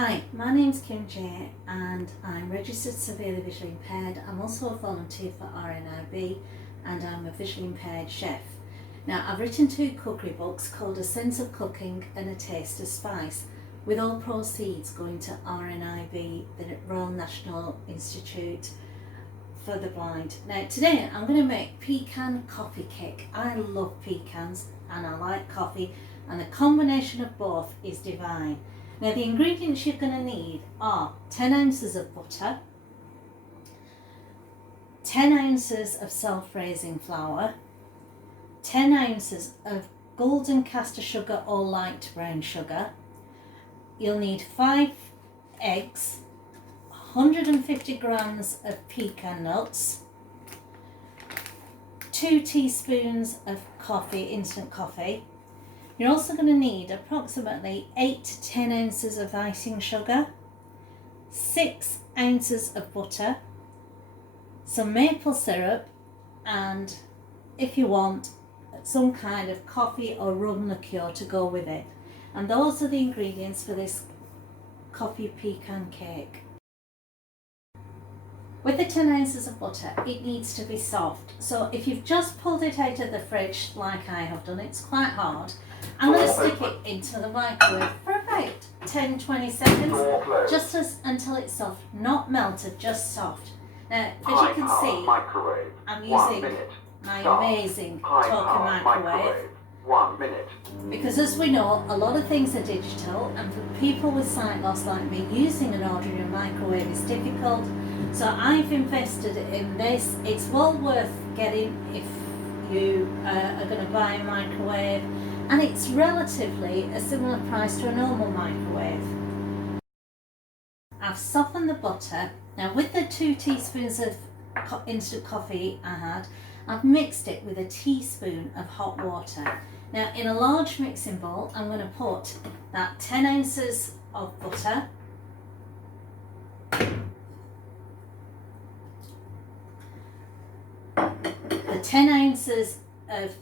Hi, my name's Kim J and I'm registered severely visually impaired. I'm also a volunteer for RNIB and I'm a visually impaired chef. Now, I've written 2 cookery books called A Sense of Cooking and A Taste of Spice, with all proceeds going to RNIB, the Royal National Institute for the Blind. Now today I'm going to make pecan coffee cake. I love pecans and I like coffee, and the combination of both is divine. Now the ingredients you're going to need are 10 ounces of butter, 10 ounces of self-raising flour, 10 ounces of golden caster sugar or light brown sugar. You'll need 5 eggs, 150 grams of pecan nuts, 2 teaspoons of coffee, instant coffee. You're also going to need approximately 8 to 10 ounces of icing sugar, 6 ounces of butter, some maple syrup, and if you want, some kind of coffee or rum liqueur to go with it. And those are the ingredients for this coffee pecan cake. With the 10 ounces of butter, it needs to be soft. So if you've just pulled it out of the fridge like I have done, it's quite hard. I'm going to stick it into the microwave for about 10-20 seconds, just until it's soft, not melted, just soft. Now, as you can see, I'm using my amazing talking microwave. 1 minute. Because as we know, a lot of things are digital, and for people with sight loss like me, using an ordinary microwave is difficult. So I've invested in this. It's well worth getting if you are going to buy a microwave, and it's relatively a similar price to a normal microwave. I've softened the butter. Now with the 2 teaspoons of instant coffee I had, I've mixed it with a teaspoon of hot water. Now in a large mixing bowl, I'm going to put that 10 ounces of butter, the 10 ounces of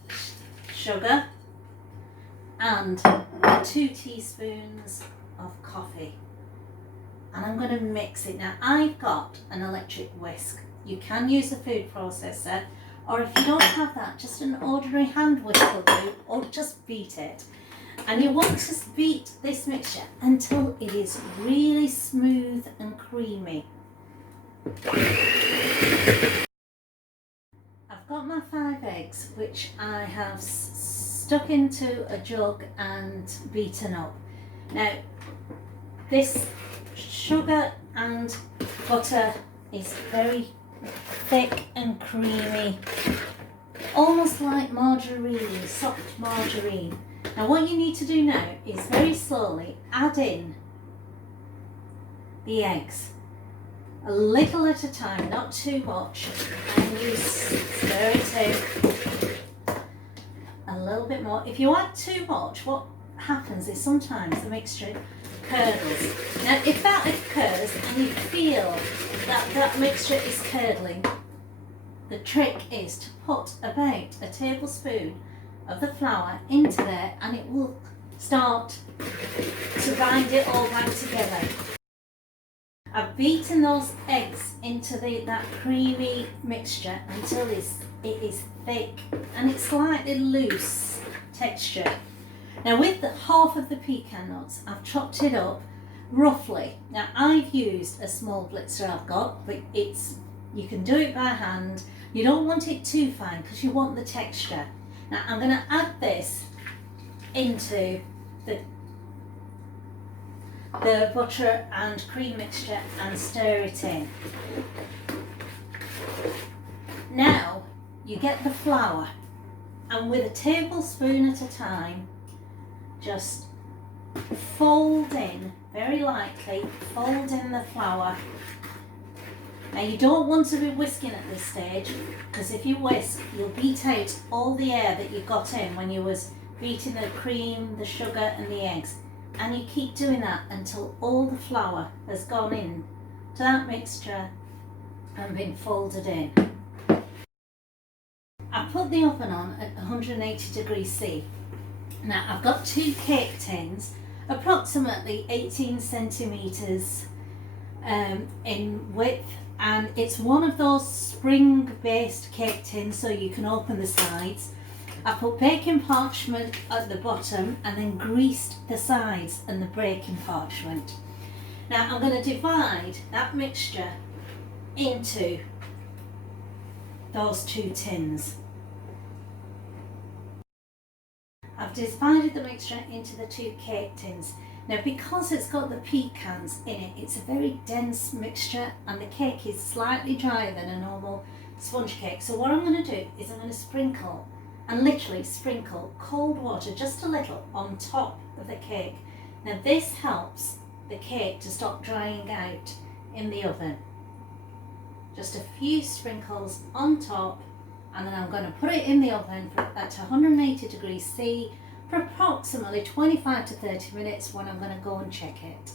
sugar, and 2 teaspoons of coffee. And I'm going to mix it. Now I've got an electric whisk. You can use a food processor, or if you don't have that, just an ordinary hand whisk will do, or just beat it. And you want to beat this mixture until it is really smooth and creamy. I've got my 5 eggs, which I have stuck into a jug and beaten up. Now, this sugar and butter is very thick and creamy, almost like margarine, soft margarine. Now what you need to do now is very slowly add in the eggs, a little at a time, not too much, and you stir it in a little bit more. If you add too much, what happens is sometimes the mixture curdles. Now if that occurs and you feel that that mixture is curdling, the trick is to put about a tablespoon of the flour into there, and it will start to bind it all back together. I've beaten those eggs into that creamy mixture until it is thick and it's slightly loose texture. Now with half of the pecan nuts, I've chopped it up roughly. Now I've used a small blitzer I've got, but you can do it by hand. You don't want it too fine because you want the texture. Now I'm going to add this into the butter and cream mixture and stir it in. Now you get the flour, and with a tablespoon at a time, just fold in, very lightly, fold in the flour. Now you don't want to be whisking at this stage, because if you whisk, you'll beat out all the air that you got in when you was beating the cream, the sugar and the eggs. And you keep doing that until all the flour has gone in to that mixture and been folded in. I put the oven on at 180 degrees C. Now I've got 2 cake tins approximately 18 centimetres in width, and it's one of those spring based cake tins, so you can open the sides. I put baking parchment at the bottom and then greased the sides and the baking parchment. Now I'm going to divide that mixture into those two tins. I've divided the mixture into the two cake tins. Now, because it's got the pecans in it, it's a very dense mixture and the cake is slightly drier than a normal sponge cake. So what I'm going to do is I'm going to sprinkle, and literally sprinkle, cold water, just a little, on top of the cake. Now this helps the cake to stop drying out in the oven. Just a few sprinkles on top, and then I'm going to put it in the oven at 180 degrees C for approximately 25 to 30 minutes when I'm going to go and check it.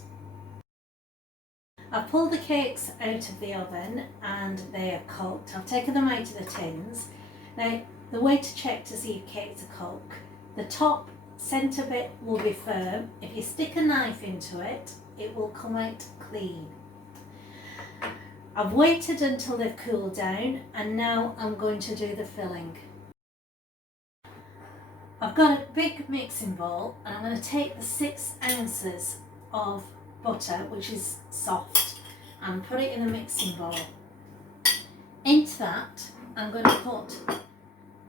I've pulled the cakes out of the oven and they are cooked. I've taken them out of the tins. Now, the way to check to see if cakes are cooked, the top centre bit will be firm. If you stick a knife into it, it will come out clean. I've waited until they've cooled down and now I'm going to do the filling. I've got a big mixing bowl and I'm going to take the 6 ounces of butter, which is soft, and put it in the mixing bowl. Into that I'm going to put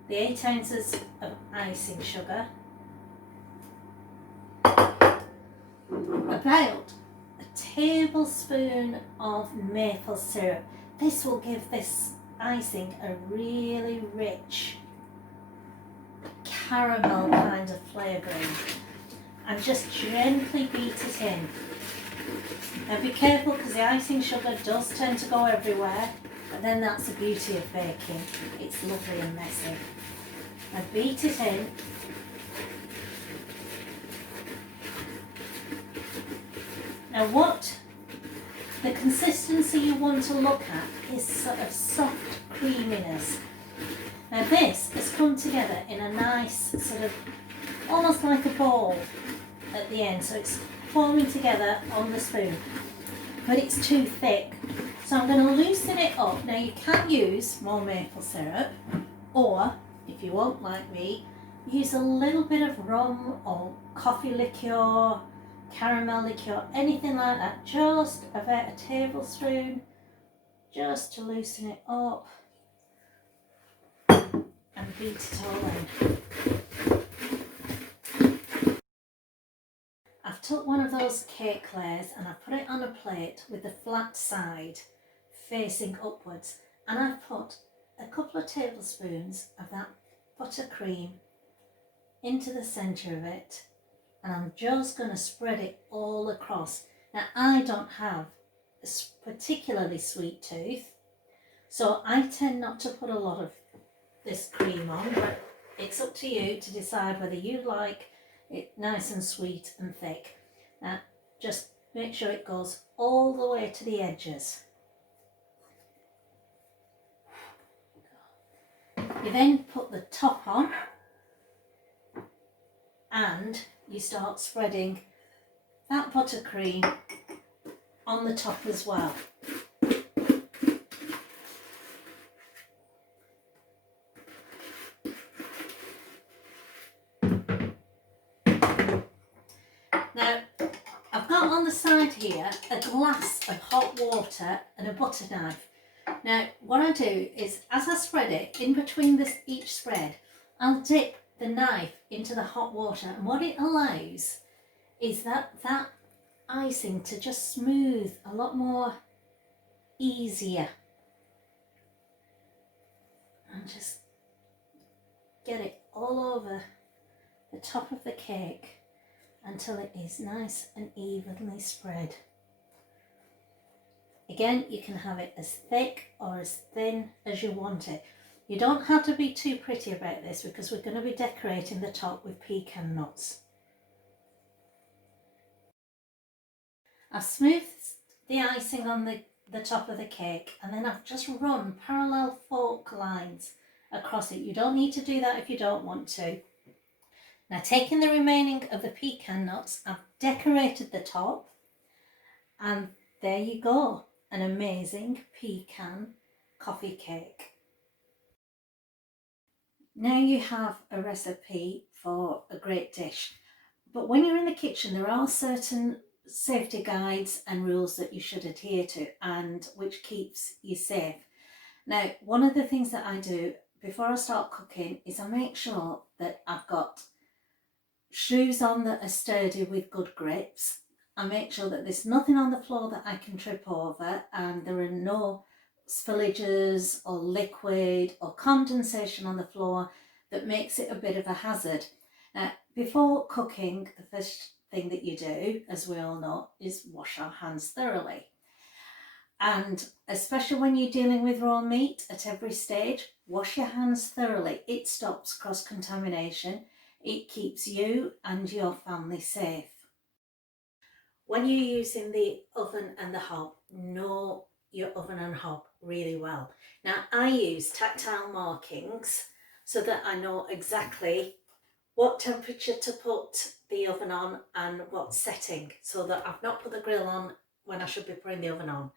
the 8 ounces of icing sugar, about a tablespoon of maple syrup. This will give this icing a really rich caramel kind of flavouring, and just gently beat it in. Now be careful, because the icing sugar does tend to go everywhere, but then that's the beauty of baking. It's lovely and messy. Now beat it in. Now what the consistency you want to look at is sort of soft creaminess. Now this has come together in a nice sort of, almost like a ball at the end, so it's forming together on the spoon, but it's too thick. So I'm going to loosen it up. Now you can use more maple syrup, or if you won't like me, use a little bit of rum or coffee liqueur, caramel liqueur, anything like that, just about a tablespoon, just to loosen it up. And beat it all in. I've took one of those cake layers and I've put it on a plate with the flat side facing upwards, and I've put a couple of tablespoons of that buttercream into the centre of it, and I'm just going to spread it all across. Now I don't have a particularly sweet tooth, so I tend not to put a lot of this cream on, but it's up to you to decide whether you like it nice and sweet and thick. Now just make sure it goes all the way to the edges. You then put the top on and you start spreading that buttercream on the top as well. Now, I've got on the side here a glass of hot water and a butter knife. Now, what I do is, as I spread it, in between each spread, I'll dip the knife into the hot water, and what it allows is that icing to just smooth a lot more easier. And just get it all over the top of the cake until it is nice and evenly spread. Again, you can have it as thick or as thin as you want it. You don't have to be too pretty about this, because we're going to be decorating the top with pecan nuts. I've smoothed the icing on the top of the cake, and then I've just run parallel fork lines across it. You don't need to do that if you don't want to. Now, taking the remaining of the pecan nuts, I've decorated the top, and there you go, an amazing pecan coffee cake. Now you have a recipe for a great dish, but when you're in the kitchen there are certain safety guides and rules that you should adhere to, and which keeps you safe. Now, one of the things that I do before I start cooking is I make sure that I've got shoes on that are sturdy with good grips. I make sure that there's nothing on the floor that I can trip over, and there are no spillages or liquid or condensation on the floor that makes it a bit of a hazard. Now, before cooking, the first thing that you do, as we all know, is wash our hands thoroughly. And especially when you're dealing with raw meat, at every stage, wash your hands thoroughly. It stops cross-contamination. It keeps you and your family safe. When you're using the oven and the hob, know your oven and hob really well. Now, I use tactile markings so that I know exactly what temperature to put the oven on and what setting, so that I've not put the grill on when I should be putting the oven on.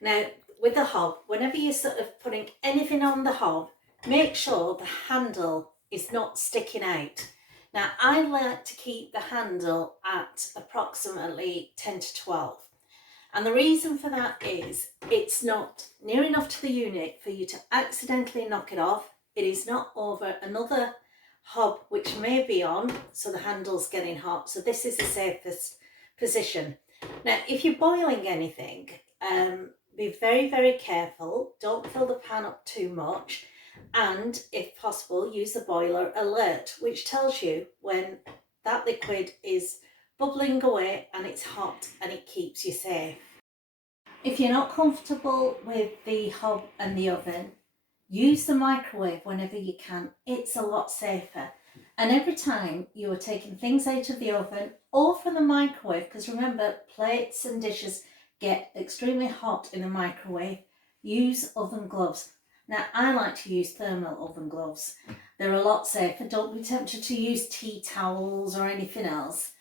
Now, with the hob, whenever you're sort of putting anything on the hob, make sure the handle is not sticking out. Now, I like to keep the handle at approximately 10 to 12. And the reason for that is it's not near enough to the unit for you to accidentally knock it off. It is not over another hob which may be on, so the handle's getting hot. So this is the safest position. Now, if you're boiling anything, be very, very careful. Don't fill the pan up too much. And if possible, use the boiler alert, which tells you when that liquid is bubbling away and it's hot, and it keeps you safe. If you're not comfortable with the hob and the oven, use the microwave whenever you can. It's a lot safer. And every time you are taking things out of the oven or from the microwave, because remember, plates and dishes get extremely hot in the microwave, use oven gloves. Now, I like to use thermal oven gloves. They're a lot safer. Don't be tempted to use tea towels or anything else.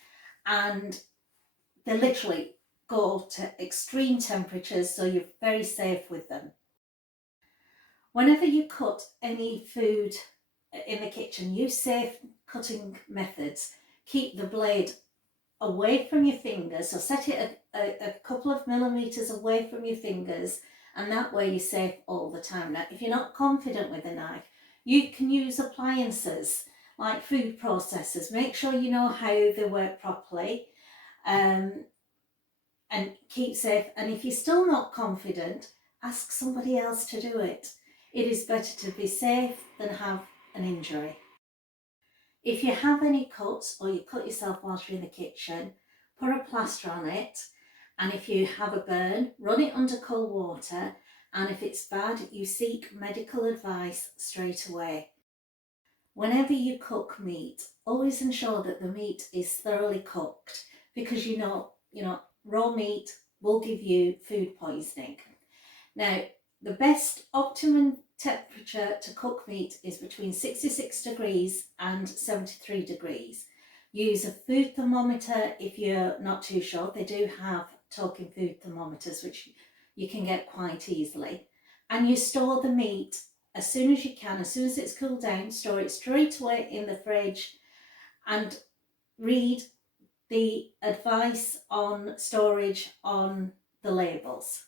And they literally go to extreme temperatures, so you're very safe with them. Whenever you cut any food in the kitchen, use safe cutting methods. Keep the blade away from your fingers, so set it a couple of millimeters away from your fingers, and that way you're safe all the time. Now, if you're not confident with a knife, you can use appliances like food processors. Make sure you know how they work properly, and keep safe. And if you're still not confident, ask somebody else to do it. It is better to be safe than have an injury. If you have any cuts or you cut yourself whilst you're in the kitchen, put a plaster on it. And if you have a burn, run it under cold water. And if it's bad, you seek medical advice straight away. Whenever you cook meat, always ensure that the meat is thoroughly cooked, because you know, raw meat will give you food poisoning. Now, the best optimum temperature to cook meat is between 66 degrees and 73 degrees. Use a food thermometer if you're not too sure. They do have talking food thermometers, which you can get quite easily. And you store the meat as soon as you can. As soon as it's cooled down, store it straight away in the fridge, and read the advice on storage on the labels.